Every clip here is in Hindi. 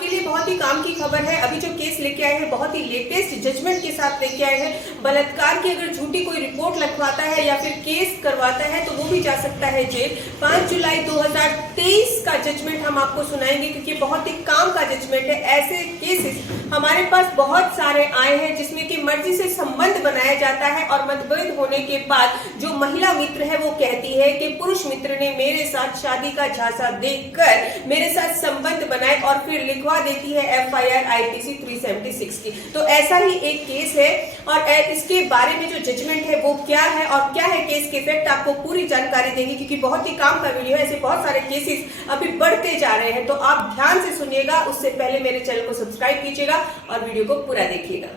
के लिए बहुत ही काम की खबर है। अभी जो केस लेके आए हैं बहुत ही लेटेस्ट जजमेंट के साथ लेके आए हैं। बलात्कार की अगर झूठी कोई रिपोर्ट लिखवाता है या फिर केस करवाता है तो वो भी जा सकता है जेल। 5 जुलाई 2023 का जजमेंट हम आपको सुनाएंगे क्योंकि बहुत ही काम का जजमेंट है। ऐसे केसेस हमारे पास बहुत सारे आए हैं जिसमें कि मर्जी से संबंध बनाया जाता है और मतभेद होने के बाद जो महिला मित्र है वो कहती है कि पुरुष मित्र ने मेरे साथ शादी का झांसा देकर मेरे साथ संबंध बनाए और फिर लिखवा देती है FIR IPC 376 की। तो ऐसा ही एक केस है और इसके बारे में जो जजमेंट है वो क्या है और क्या है केस के इफेक्ट, आपको पूरी जानकारी देंगे क्योंकि बहुत ही काम का वीडियो है। ऐसे बहुत सारे केसेस अभी बढ़ते जा रहे हैं तो आप ध्यान से सुनिएगा। उससे पहले मेरे चैनल को सब्सक्राइब कीजिएगा और वीडियो को पूरा देखिएगा।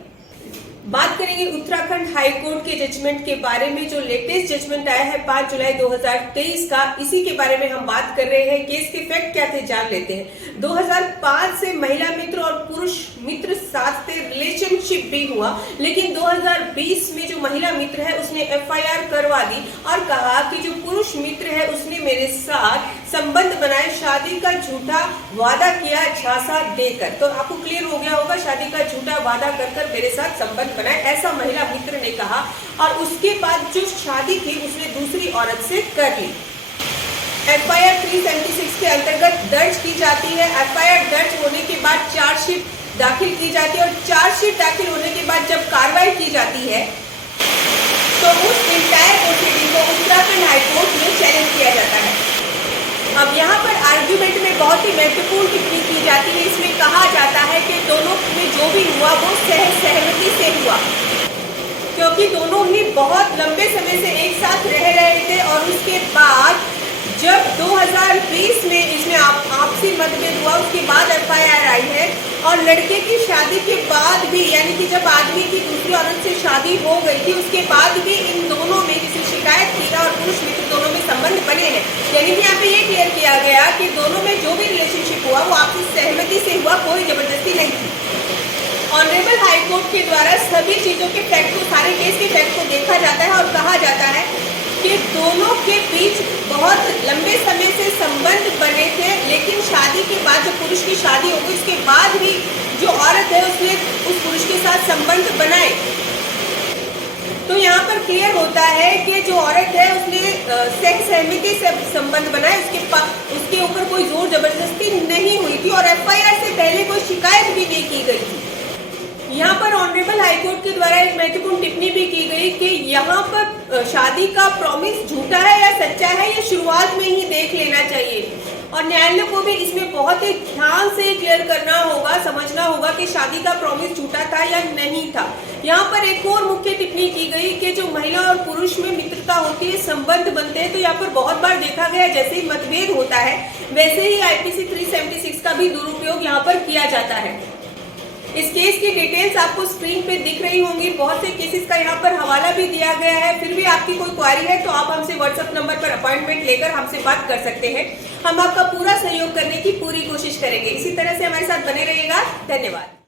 बात करेंगे उत्तराखंड हाई कोर्ट के जजमेंट के बारे में। जो लेटेस्ट जजमेंट आया है 5 जुलाई 2023 का, इसी के बारे में हम बात कर रहे हैं। केस के फैक्ट क्या थे जान लेते हैं। 2005 से महिला मित्र और पुरुष मित्र साथ से रिलेशनशिप भी हुआ, लेकिन 2020 में जो महिला मित्र है उसने FIR करवा दी और कहा कि जो पुरुष मित्र है उसने मेरे साथ संबंध बनाए, शादी का झूठा वादा किया झांसा देकर। तो आपको क्लियर हो गया होगा, शादी का झूठा वादा कर मेरे साथ संबंध बनाए, ऐसा महिला मित्र ने कहा। और उसके बाद जो शादी थी उसने दूसरी औरत से कर ली। FIR 376 के अंतर्गत दर्ज की जाती है। FIR दर्ज होने के बाद चार्जशीट दाखिल की जाती है और चार्जशीट दाखिल होने के बाद जब कार्रवाई की जाती है तो उस इंटायर प्रोसीडिंग को उत्तराखंड हाईकोर्ट में चैलेंज किया जाता है। अब यहाँ पर आर्ग्यूमेंट में बहुत ही महत्वपूर्ण टिप्पणी की जाती है। इसमें कहा जाता है कि दोनों में जो भी हुआ वो सहमति से हुआ, क्योंकि दोनों ही बहुत लंबे समय से एक साथ रह रहे थे और उसके बाद जब 2020 में इसमें आपसी मतभेद हुआ उसके बाद FIR आई है। और लड़के की शादी के बाद भी, यानी कि जब आदमी की दूसरी औरत से शादी हो गई थी उसके बाद भी इन दोनों में जिसे शिकायत की और पुरुष मित्र दोनों में संबंध बने हैं। यानी कि यहाँ पे ये क्लियर किया गया कि दोनों में जो भी रिलेशनशिप हुआ वो आपसी सहमति से हुआ, कोई जबरदस्ती नहीं थी। ऑनरेबल हाई कोर्ट के द्वारा सभी चीजों के फैक्ट को, सारे केस के फैक्ट को देखा जाता है और कहा जाता है कि दोनों के बीच बहुत लंबे समय से संबंध बने थे, लेकिन शादी के बाद जब पुरुष की शादी हो गई उसके बाद भी जो औरत है उसने उस पुरुष के साथ संबंध बनाए। तो यहाँ पर क्लियर होता है कि जो औरत है उसने सहमति से संबंध बनाए, उसके ऊपर कोई जोर जबरदस्ती नहीं हुई थी और FIR से पहले कोई शिकायत भी नहीं की गई थी। यहाँ पर ऑनरेबल हाईकोर्ट के द्वारा एक महत्वपूर्ण टिप्पणी भी की गई कि यहाँ पर शादी का प्रॉमिस झूठा है या सच्चा है ये शुरुआत में ही देख लेना चाहिए और न्यायालय को भी इसमें बहुत ही ध्यान से क्लियर करना होगा, समझना होगा कि शादी का प्रॉमिस झूठा था या नहीं था। यहाँ पर एक और मुख्य टिप्पणी की गई कि जो महिला और पुरुष में मित्रता होती है, संबंध बनते हैं, तो यहाँ पर बहुत बार देखा गया जैसे ही मतभेद होता है वैसे ही IPC 376 का भी दुरुपयोग यहाँ पर किया जाता है। इस केस की डिटेल्स आपको स्क्रीन पे दिख रही होंगी। बहुत से केसेस का यहाँ पर हवाला भी दिया गया है। फिर भी आपकी कोई क्वारी है तो आप हमसे WhatsApp नंबर पर अपॉइंटमेंट लेकर हमसे बात कर सकते हैं। हम आपका पूरा सहयोग करने की पूरी कोशिश करेंगे। इसी तरह से हमारे साथ बने रहिएगा। धन्यवाद।